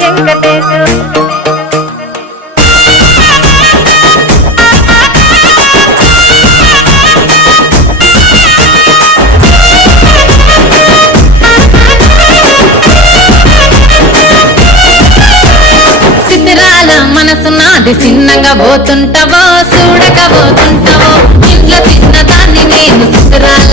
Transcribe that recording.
వెంకటేశు. మనసు నాది చిన్నగా పోతుంటావో చూడక పోతుంటావో ఇంట్లో చిన్నదాన్ని నేను సిద్ధురాల